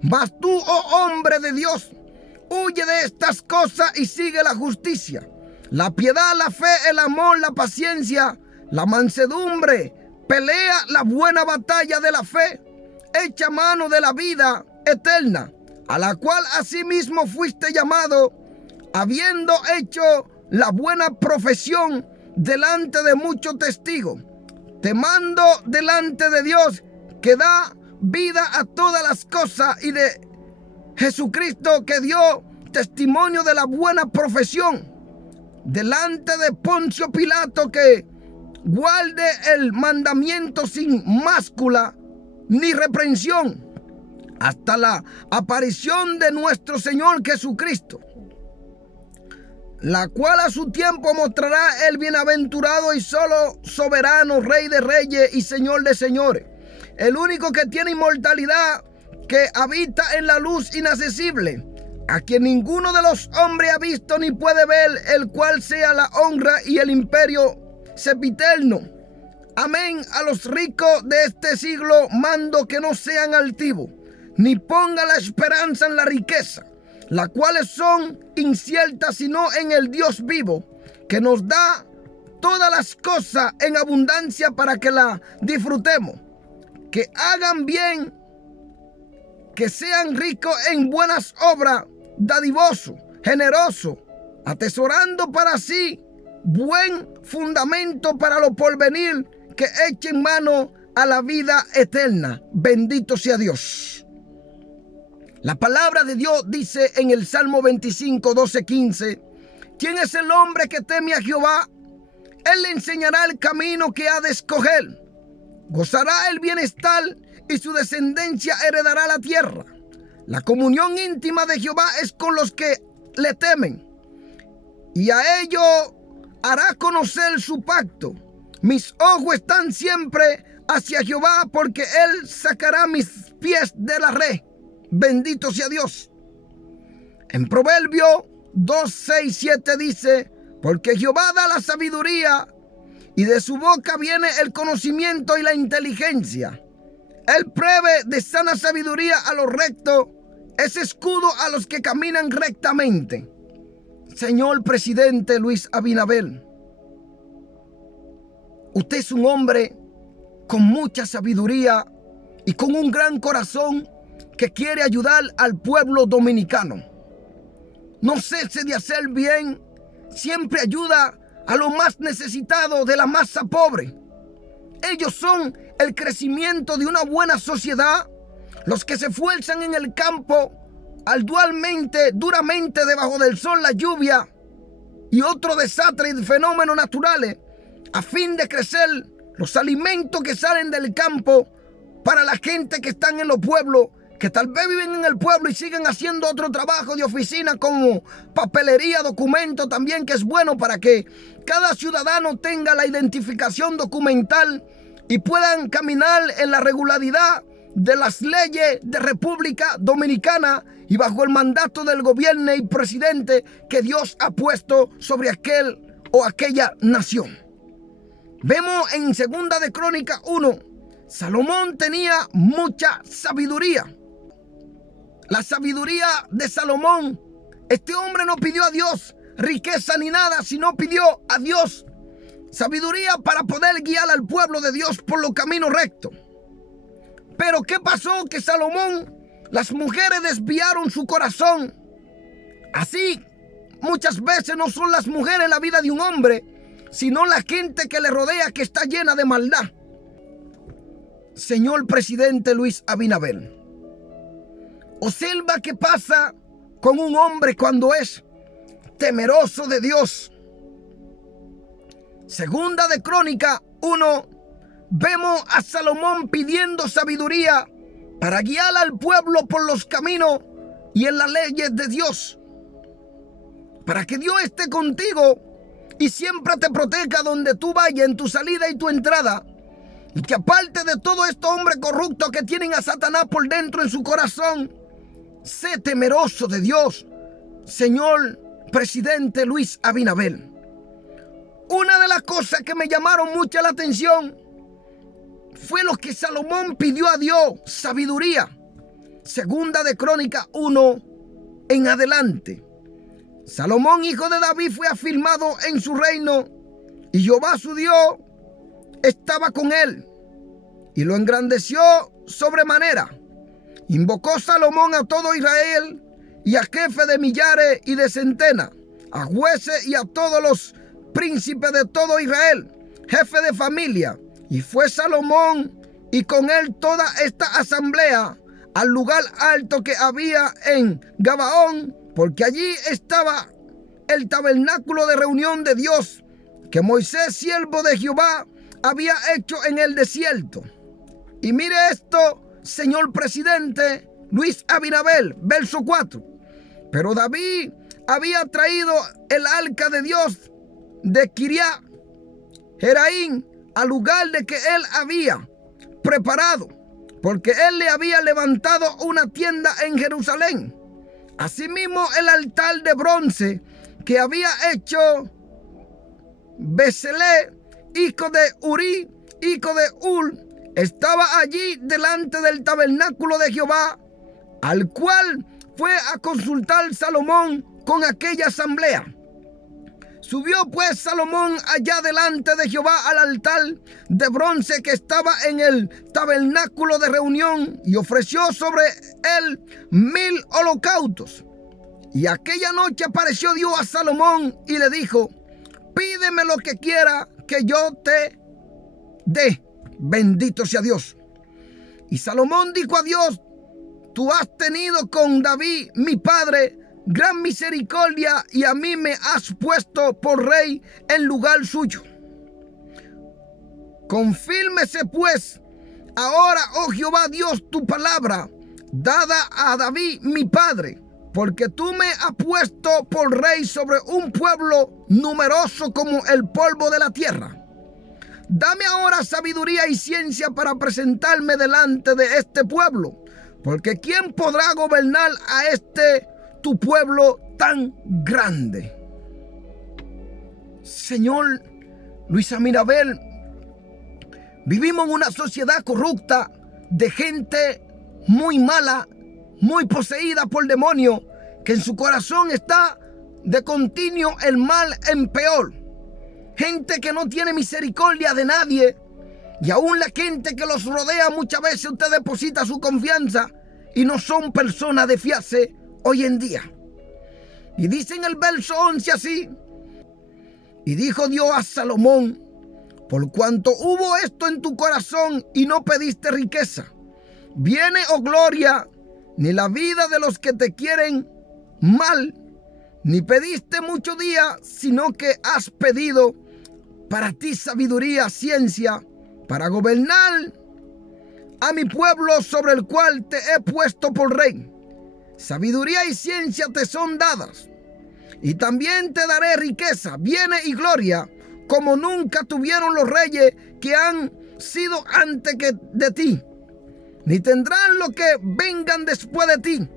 Mas tú, oh hombre de Dios, huye de estas cosas y sigue la justicia, la piedad, la fe, el amor, la paciencia, la mansedumbre. Pelea la buena batalla de la fe, echa mano de la vida eterna, a la cual asimismo fuiste llamado, habiendo hecho la buena profesión delante de muchos testigos. Te mando delante de Dios, que da vida a todas las cosas, y de Jesucristo, que dio testimonio de la buena profesión, delante de Poncio Pilato, que guarde el mandamiento sin máscula ni reprensión, hasta la aparición de nuestro Señor Jesucristo, la cual a su tiempo mostrará el bienaventurado y solo soberano, Rey de reyes y Señor de señores, el único que tiene inmortalidad, que habita en la luz inaccesible, a quien ninguno de los hombres ha visto ni puede ver, el cual sea la honra y el imperio sempiterno. Amén. A los ricos de este siglo mando que no sean altivos, ni ponga la esperanza en la riqueza, las cuales son inciertas, sino en el Dios vivo, que nos da todas las cosas en abundancia para que la disfrutemos. Que hagan bien, que sean ricos en buenas obras, dadivosos, generosos, atesorando para sí buen fundamento para lo porvenir, que echen mano a la vida eterna. Bendito sea Dios. La palabra de Dios dice en el Salmo 25, 12, 15: ¿quién es el hombre que teme a Jehová? Él le enseñará el camino que ha de escoger. Gozará el bienestar y su descendencia heredará la tierra. La comunión íntima de Jehová es con los que le temen, y a ellos hará conocer su pacto. Mis ojos están siempre hacia Jehová, porque él sacará mis pies de la red. Bendito sea Dios. En Proverbio 2, 6, 7 dice: porque Jehová da la sabiduría, y de su boca viene el conocimiento y la inteligencia. Él provee de sana sabiduría a los rectos, es escudo a los que caminan rectamente. Señor presidente Luis Abinader, usted es un hombre con mucha sabiduría y con un gran corazón que quiere ayudar al pueblo dominicano. No cese de hacer bien, siempre ayuda a los más necesitados de la masa pobre. Ellos son el crecimiento de una buena sociedad, los que se esfuerzan en el campo, arduamente, duramente debajo del sol, la lluvia y otros desastres y fenómenos naturales, a fin de crecer los alimentos que salen del campo para la gente que están en los pueblos, que tal vez viven en el pueblo y siguen haciendo otro trabajo de oficina como papelería, documento también, que es bueno para que cada ciudadano tenga la identificación documental y puedan caminar en la regularidad de las leyes de República Dominicana y bajo el mandato del gobierno y presidente que Dios ha puesto sobre aquel o aquella nación. Vemos en 2 de Crónicas 1, Salomón tenía mucha sabiduría. La sabiduría de Salomón, este hombre no pidió a Dios riqueza ni nada, sino pidió a Dios sabiduría para poder guiar al pueblo de Dios por los caminos rectos. Pero ¿qué pasó? Que Salomón, las mujeres desviaron su corazón. Así, muchas veces no son las mujeres en la vida de un hombre, sino la gente que le rodea, que está llena de maldad. Señor presidente Luis Abinader, observa qué pasa con un hombre cuando es temeroso de Dios. 2 de Crónicas 1, vemos a Salomón pidiendo sabiduría para guiar al pueblo por los caminos y en las leyes de Dios, para que Dios esté contigo y siempre te proteja donde tú vayas, en tu salida y tu entrada, y que aparte de todo estos hombres corruptos que tienen a Satanás por dentro en su corazón, sé temeroso de Dios. Señor presidente Luis Abinader, una de las cosas que me llamaron mucho la atención fue lo que Salomón pidió a Dios: sabiduría. 2 de Crónicas 1 en adelante. Salomón, hijo de David, fue afirmado en su reino, y Jehová su Dios estaba con él y lo engrandeció sobremanera. Invocó Salomón a todo Israel y a jefes de millares y de centenas, a jueces y a todos los príncipes de todo Israel, jefe de familia. Y fue Salomón y con él toda esta asamblea al lugar alto que había en Gabaón, porque allí estaba el tabernáculo de reunión de Dios, que Moisés, siervo de Jehová, había hecho en el desierto. Y mire esto, señor presidente Luis Abinader, verso 4. Pero David había traído el arca de Dios de Kiriat Jeraim al lugar de que él había preparado, porque él le había levantado una tienda en Jerusalén. Asimismo, el altar de bronce que había hecho Bezalel, hijo de Uri, hijo de Hur, estaba allí delante del tabernáculo de Jehová, al cual fue a consultar Salomón con aquella asamblea. Subió pues Salomón allá delante de Jehová al altar de bronce que estaba en el tabernáculo de reunión y ofreció sobre él 1000 holocaustos. Y aquella noche apareció Dios a Salomón y le dijo: pídeme lo que quiera que yo te dé. Bendito sea Dios. Y Salomón dijo a Dios: tú has tenido con David mi padre gran misericordia y a mí me has puesto por rey en lugar suyo. Confírmese pues ahora, oh Jehová Dios, tu palabra dada a David mi padre, porque tú me has puesto por rey sobre un pueblo numeroso como el polvo de la tierra. Dame ahora sabiduría y ciencia para presentarme delante de este pueblo, porque ¿quién podrá gobernar a este tu pueblo tan grande? Señor Luis Aminabel, vivimos en una sociedad corrupta de gente muy mala, muy poseída por demonios, que en su corazón está de continuo el mal en peor. Gente que no tiene misericordia de nadie, y aún la gente que los rodea, muchas veces usted deposita su confianza y no son personas de fiarse hoy en día. Y dice en el verso 11 así: y dijo Dios a Salomón: por cuanto hubo esto en tu corazón y no pediste riqueza, viene o gloria, ni la vida de los que te quieren mal, ni pediste mucho día, sino que has pedido para ti sabiduría, ciencia, para gobernar a mi pueblo sobre el cual te he puesto por rey. Sabiduría y ciencia te son dadas, y también te daré riqueza, bienes y gloria, como nunca tuvieron los reyes que han sido antes que de ti, ni tendrán lo que vengan después de ti.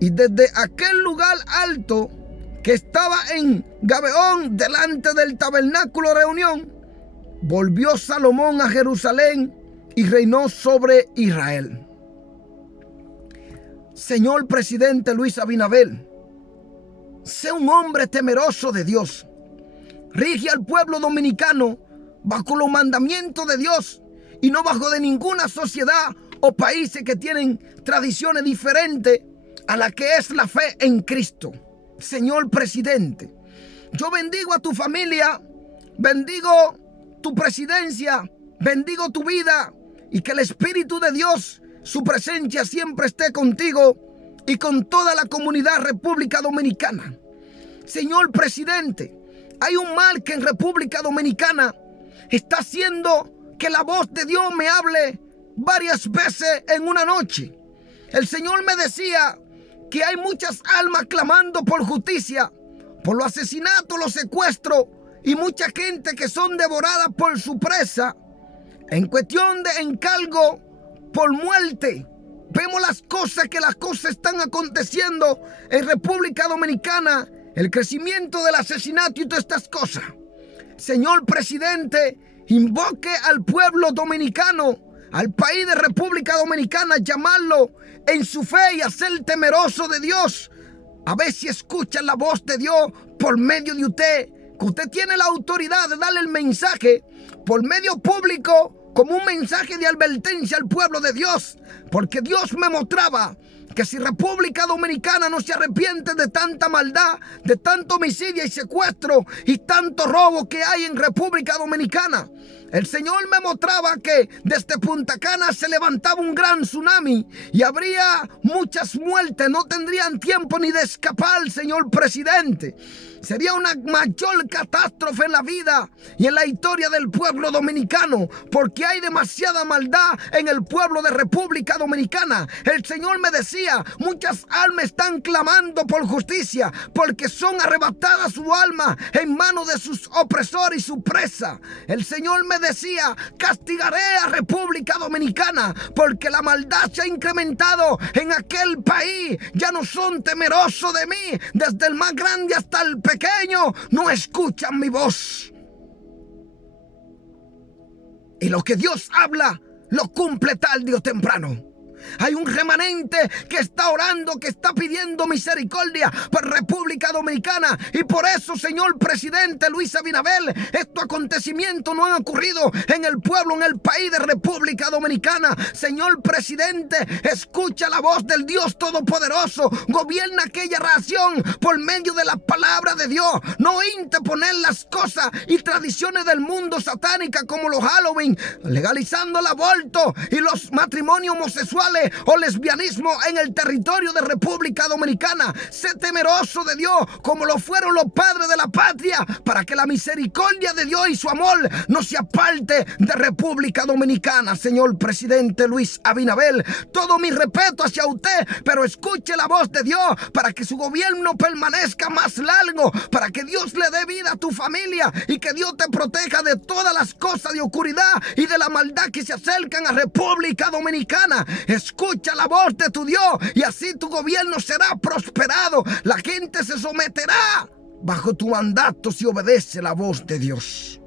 Y desde aquel lugar alto que estaba en Gabaón, delante del tabernáculo de reunión, volvió Salomón a Jerusalén y reinó sobre Israel. Señor presidente Luis Abinader, sé un hombre temeroso de Dios. Rige al pueblo dominicano bajo los mandamientos de Dios y no bajo de ninguna sociedad o países que tienen tradiciones diferentes a la que es la fe en Cristo. Señor presidente, yo bendigo a tu familia, bendigo tu presidencia, bendigo tu vida, y que el Espíritu de Dios, su presencia siempre esté contigo y con toda la comunidad República Dominicana. Señor presidente, hay un mal que en República Dominicana está haciendo que la voz de Dios me hable varias veces en una noche. El Señor me decía que hay muchas almas clamando por justicia, por los asesinatos, los secuestros, y mucha gente que son devoradas por su presa en cuestión de encargo por muerte. Vemos las cosas están aconteciendo en República Dominicana, el crecimiento del asesinato y todas estas cosas. Señor presidente, invoque al pueblo dominicano, al país de República Dominicana, llamarlo en su fe y hacer temeroso de Dios. A ver si escuchan la voz de Dios por medio de usted, que usted tiene la autoridad de darle el mensaje por medio público, como un mensaje de advertencia al pueblo de Dios. Porque Dios me mostraba que si República Dominicana no se arrepiente de tanta maldad, de tanto homicidio y secuestro y tanto robo que hay en República Dominicana, el Señor me mostraba que desde Punta Cana se levantaba un gran tsunami y habría muchas muertes. No tendrían tiempo ni de escapar, señor presidente. Sería una mayor catástrofe en la vida y en la historia del pueblo dominicano, porque hay demasiada maldad en el pueblo de República Dominicana. El Señor me decía, muchas almas están clamando por justicia, porque son arrebatadas su alma en manos de sus opresores y su presa. El Señor me decía, castigaré a República Dominicana, porque la maldad se ha incrementado en aquel país. Ya no son temerosos de mí, desde el más grande hasta el pequeño, no escuchan mi voz. Y lo que Dios habla, lo cumple tarde o temprano. Hay un remanente que está orando, que está pidiendo misericordia por República Dominicana. Y por eso, señor presidente Luis Abinadel, estos acontecimientos no han ocurrido en el pueblo, en el país de República Dominicana. Señor presidente, escucha la voz del Dios Todopoderoso. Gobierna aquella nación por medio de la palabra de Dios. No interponer las cosas y tradiciones del mundo satánica como los Halloween, legalizando el aborto y los matrimonios homosexuales o lesbianismo en el territorio de República Dominicana. Sé temeroso de Dios como lo fueron los padres de la patria, para que la misericordia de Dios y su amor no se aparte de República Dominicana. Señor presidente Luis Abinadel, todo mi respeto hacia usted, pero escuche la voz de Dios para que su gobierno permanezca más largo, para que Dios le dé vida a tu familia y que Dios te proteja de todas las cosas de oscuridad y de la maldad que se acercan a República Dominicana. Escucha la voz de tu Dios y así tu gobierno será prosperado. La gente se someterá bajo tu mandato si obedece la voz de Dios.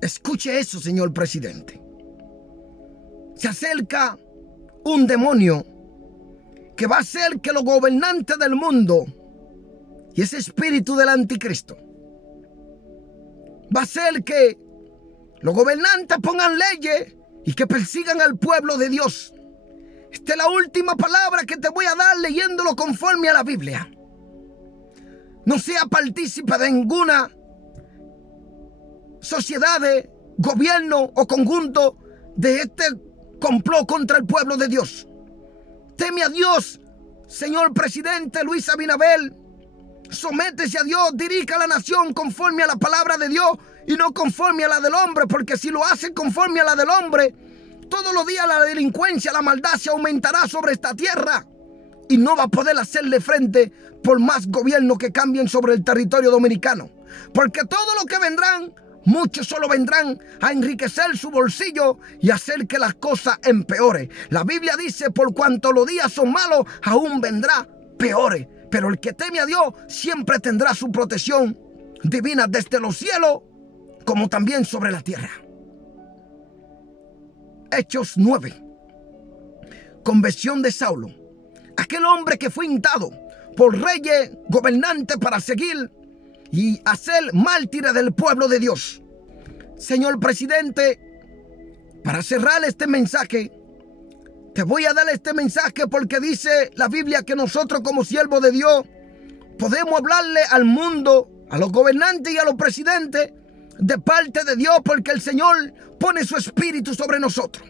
Escuche eso, señor presidente. Se acerca un demonio que va a hacer que los gobernantes del mundo y ese espíritu del anticristo va a hacer que los gobernantes pongan leyes y que persigan al pueblo de Dios. Esta es la última palabra que te voy a dar leyéndolo conforme a la Biblia. No sea partícipe de ninguna sociedad, de gobierno o conjunto de este complot contra el pueblo de Dios. Teme a Dios, señor presidente Luis Abinadel. Sométese a Dios, dirija a la nación conforme a la palabra de Dios y no conforme a la del hombre, porque si lo hace conforme a la del hombre, todos los días la delincuencia, la maldad se aumentará sobre esta tierra y no va a poder hacerle frente por más gobiernos que cambien sobre el territorio dominicano, porque todo lo que vendrán, muchos solo vendrán a enriquecer su bolsillo y hacer que las cosas empeoren. La Biblia dice, por cuanto los días son malos, aún vendrá peores. Pero el que teme a Dios siempre tendrá su protección divina desde los cielos como también sobre la tierra. Hechos 9. Conversión de Saulo. Aquel hombre que fue untado por reyes gobernantes para seguir y hacer mártires del pueblo de Dios. Señor presidente, para cerrar este mensaje, te voy a dar este mensaje porque dice la Biblia que nosotros como siervos de Dios podemos hablarle al mundo, a los gobernantes y a los presidentes de parte de Dios, porque el Señor pone su espíritu sobre nosotros.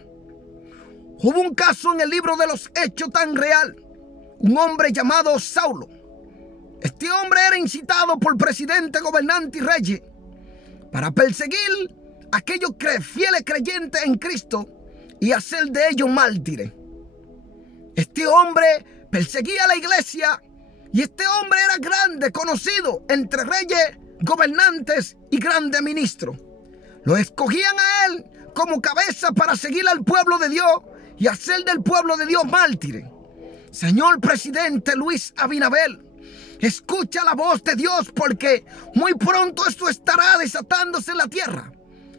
Hubo un caso en el libro de los Hechos tan real, un hombre llamado Saulo. Este hombre era incitado por presidente, gobernante y reyes para perseguir a aquellos fieles creyentes en Cristo y hacer de ellos mártires. Este hombre perseguía a la iglesia y este hombre era grande, conocido entre reyes, gobernantes y grandes ministros. Lo escogían a él como cabeza para seguir al pueblo de Dios y hacer del pueblo de Dios mártires. Señor presidente Luis Abinadel, escucha la voz de Dios porque muy pronto esto estará desatándose en la tierra.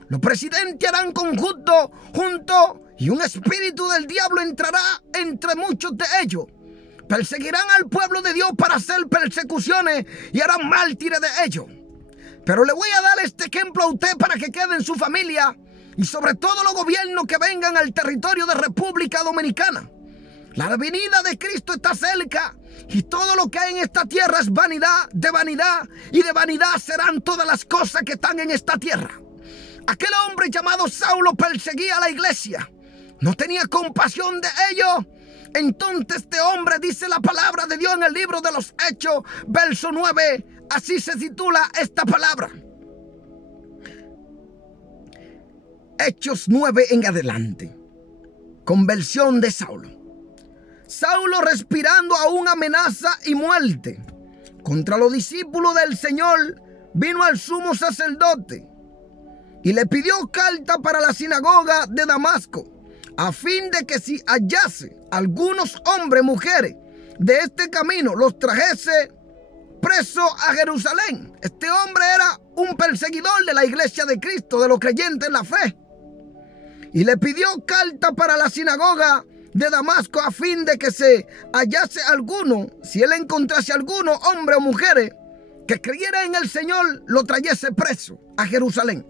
Los presidentes harán conjunto juntos y un espíritu del diablo entrará entre muchos de ellos. Perseguirán al pueblo de Dios para hacer persecuciones y harán mártires de ellos. Pero le voy a dar este ejemplo a usted para que quede en su familia y sobre todo los gobiernos que vengan al territorio de República Dominicana. La venida de Cristo está cerca y todo lo que hay en esta tierra es vanidad y de vanidad serán todas las cosas que están en esta tierra. Aquel hombre llamado Saulo perseguía a la iglesia. No tenía compasión de ellos. Entonces este hombre, dice la palabra de Dios en el libro de los Hechos, verso 9, así se titula esta palabra. Hechos 9 en adelante. Conversión de Saulo. Saulo, respirando aún amenaza y muerte contra los discípulos del Señor, vino al sumo sacerdote y le pidió carta para la sinagoga de Damasco, a fin de que si hallase algunos hombres, mujeres de este camino, los trajese preso a Jerusalén. Este hombre era un perseguidor de la iglesia de Cristo, de los creyentes en la fe. Y le pidió carta para la sinagoga de Damasco, a fin de que se hallase alguno, si él encontrase alguno, hombre o mujeres, que creyera en el Señor, lo trayese preso a Jerusalén.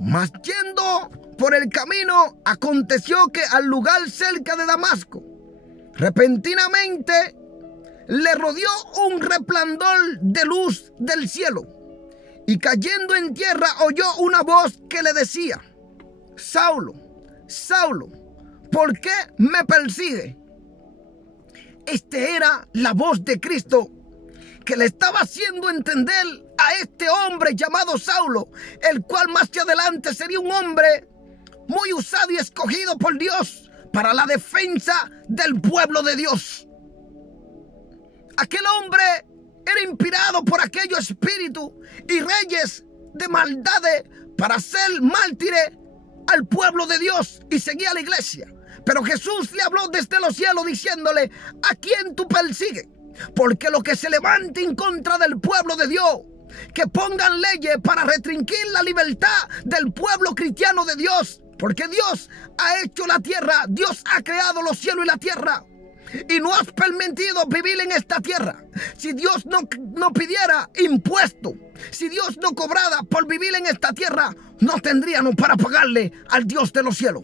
Mas yendo por el camino, aconteció que al lugar cerca de Damasco, repentinamente le rodeó un resplandor de luz del cielo, y cayendo en tierra oyó una voz que le decía: Saulo, Saulo, ¿por qué me persigue? Esta era la voz de Cristo que le estaba haciendo entender a este hombre llamado Saulo, el cual más adelante sería un hombre muy usado y escogido por Dios para la defensa del pueblo de Dios. Aquel hombre era inspirado por aquellos espíritus y reyes de maldades para ser mártires al pueblo de Dios y seguía a la iglesia. Pero Jesús le habló desde los cielos diciéndole: ¿a quién tú persigues? Porque lo que se levante en contra del pueblo de Dios, que pongan leyes para restringir la libertad del pueblo cristiano de Dios, porque Dios ha hecho la tierra, Dios ha creado los cielos y la tierra, y no has permitido vivir en esta tierra. Si Dios no pidiera impuesto, si Dios no cobrara por vivir en esta tierra, no tendríamos para pagarle al Dios de los cielos.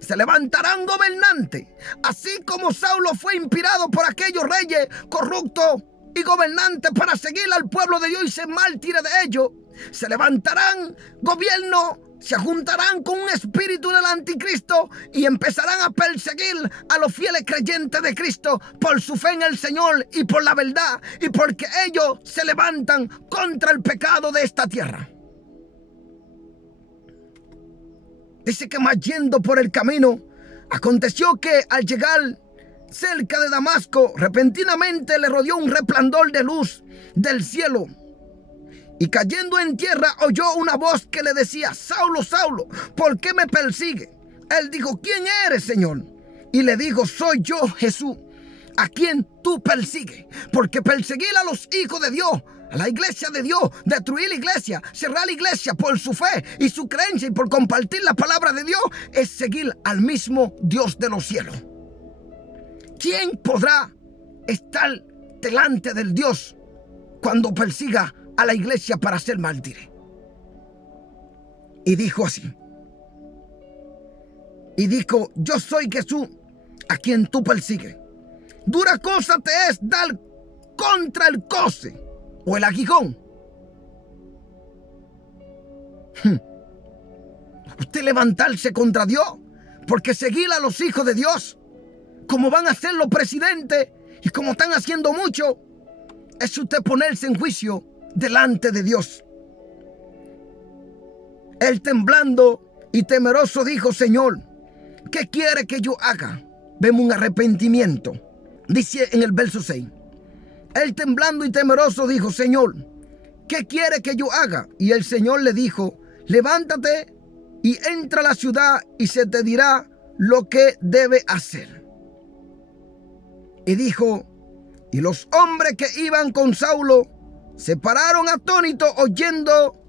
Se levantarán gobernantes, así como Saulo fue inspirado por aquellos reyes corruptos y gobernantes para seguir al pueblo de Dios y ser mártires de ellos. Se levantarán gobiernos, se juntarán con un espíritu del anticristo y empezarán a perseguir a los fieles creyentes de Cristo por su fe en el Señor y por la verdad, y porque ellos se levantan contra el pecado de esta tierra. Dice que más yendo por el camino, aconteció que al llegar cerca de Damasco, repentinamente le rodeó un resplandor de luz del cielo. Y cayendo en tierra oyó una voz que le decía: Saulo, Saulo, ¿por qué me persigue? Él dijo: ¿quién eres, Señor? Y le dijo: soy yo, Jesús, a quien tú persigues. Porque perseguir a los hijos de Dios, a la iglesia de Dios, destruir la iglesia, cerrar la iglesia por su fe y su creencia y por compartir la palabra de Dios, es seguir al mismo Dios de los cielos. ¿Quién podrá estar delante del Dios cuando persiga a la iglesia para ser mártires? Y dijo así. Y dijo: yo soy Jesús, a quien tú persigues. Dura cosa te es dar contra el coce o el aguijón. Usted levantarse contra Dios, porque seguir a los hijos de Dios, como van a ser los presidentes y como están haciendo mucho, es usted ponerse en juicio delante de Dios. Él, temblando y temeroso, dijo: Señor, ¿qué quiere que yo haga? Vemos un arrepentimiento. Dice en el verso 6. Él, temblando y temeroso, dijo: Señor, ¿qué quiere que yo haga? Y el Señor le dijo: levántate y entra a la ciudad y se te dirá lo que debe hacer. Y dijo: y los hombres que iban con Saulo se pararon atónitos, oyendo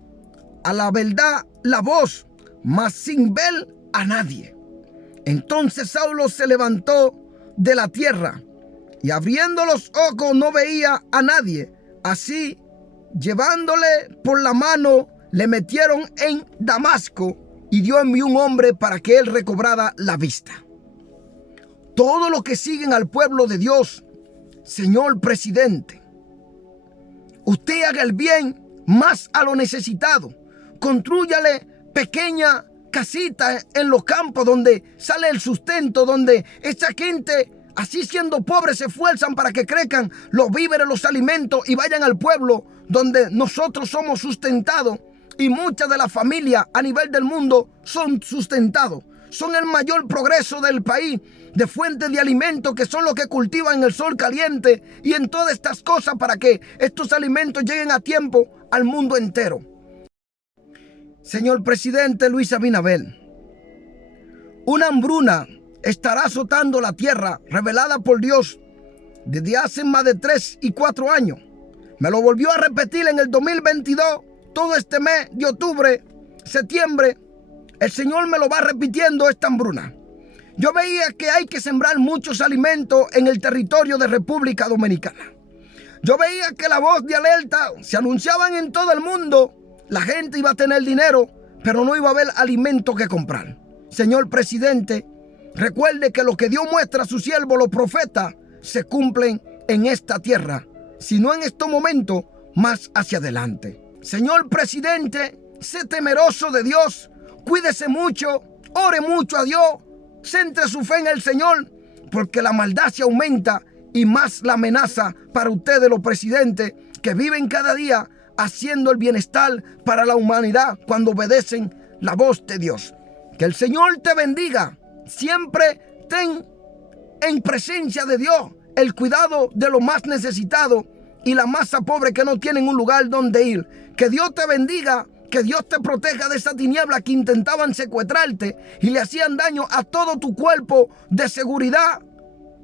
a la verdad la voz, mas sin ver a nadie. Entonces Saulo se levantó de la tierra y abriendo los ojos no veía a nadie. Así, llevándole por la mano, le metieron en Damasco, y Dios envió un hombre para que él recobrara la vista. Todo lo que siguen al pueblo de Dios, señor presidente, usted haga el bien más a lo necesitado, Constrúyale pequeña casita en los campos donde sale el sustento, donde esta gente, así siendo pobres, se esfuerzan para que crezcan los víveres, los alimentos y vayan al pueblo donde nosotros somos sustentados. Y muchas de las familias a nivel del mundo son sustentados. Son el mayor progreso del país de fuentes de alimentos que son los que cultivan en el sol caliente y en todas estas cosas para que estos alimentos lleguen a tiempo al mundo entero. Señor presidente Luis Abinader, una hambruna estará azotando la tierra revelada por Dios desde hace más de 3 y 4 años. Me lo volvió a repetir en el 2022, todo este mes de octubre, septiembre. El Señor me lo va repitiendo esta hambruna. Yo veía que hay que sembrar muchos alimentos en el territorio de República Dominicana. Yo veía que la voz de alerta se anunciaban en todo el mundo. La gente iba a tener dinero, pero no iba a haber alimento que comprar. Señor presidente, recuerde que lo que Dios muestra a sus siervos, los profetas, se cumplen en esta tierra. Si no en estos momentos, más hacia adelante. Señor presidente, sé temeroso de Dios. Cuídese mucho, ore mucho a Dios, centre su fe en el Señor, porque la maldad se aumenta y más la amenaza para ustedes, los presidentes, que viven cada día haciendo el bienestar para la humanidad cuando obedecen la voz de Dios. Que el Señor te bendiga. Siempre ten en presencia de Dios el cuidado de los más necesitados y la masa pobre que no tienen un lugar donde ir. Que Dios te bendiga. Que Dios te proteja de esa tiniebla que intentaban secuestrarte y le hacían daño a todo tu cuerpo de seguridad.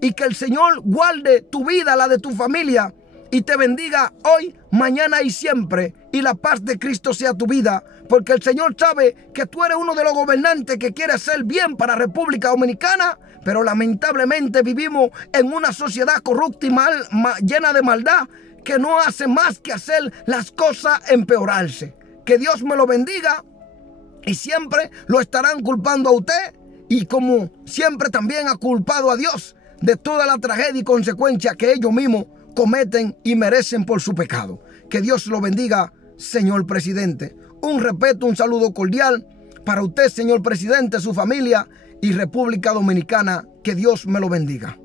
Y que el Señor guarde tu vida, la de tu familia, y te bendiga hoy, mañana y siempre. Y la paz de Cristo sea tu vida, porque el Señor sabe que tú eres uno de los gobernantes que quiere hacer bien para República Dominicana, pero lamentablemente vivimos en una sociedad corrupta y llena de maldad, que no hace más que hacer las cosas empeorarse. Que Dios me lo bendiga, y siempre lo estarán culpando a usted, y como siempre también ha culpado a Dios de toda la tragedia y consecuencia que ellos mismos cometen y merecen por su pecado. Que Dios lo bendiga, señor presidente. Un respeto, un saludo cordial para usted, señor presidente, su familia y República Dominicana. Que Dios me lo bendiga.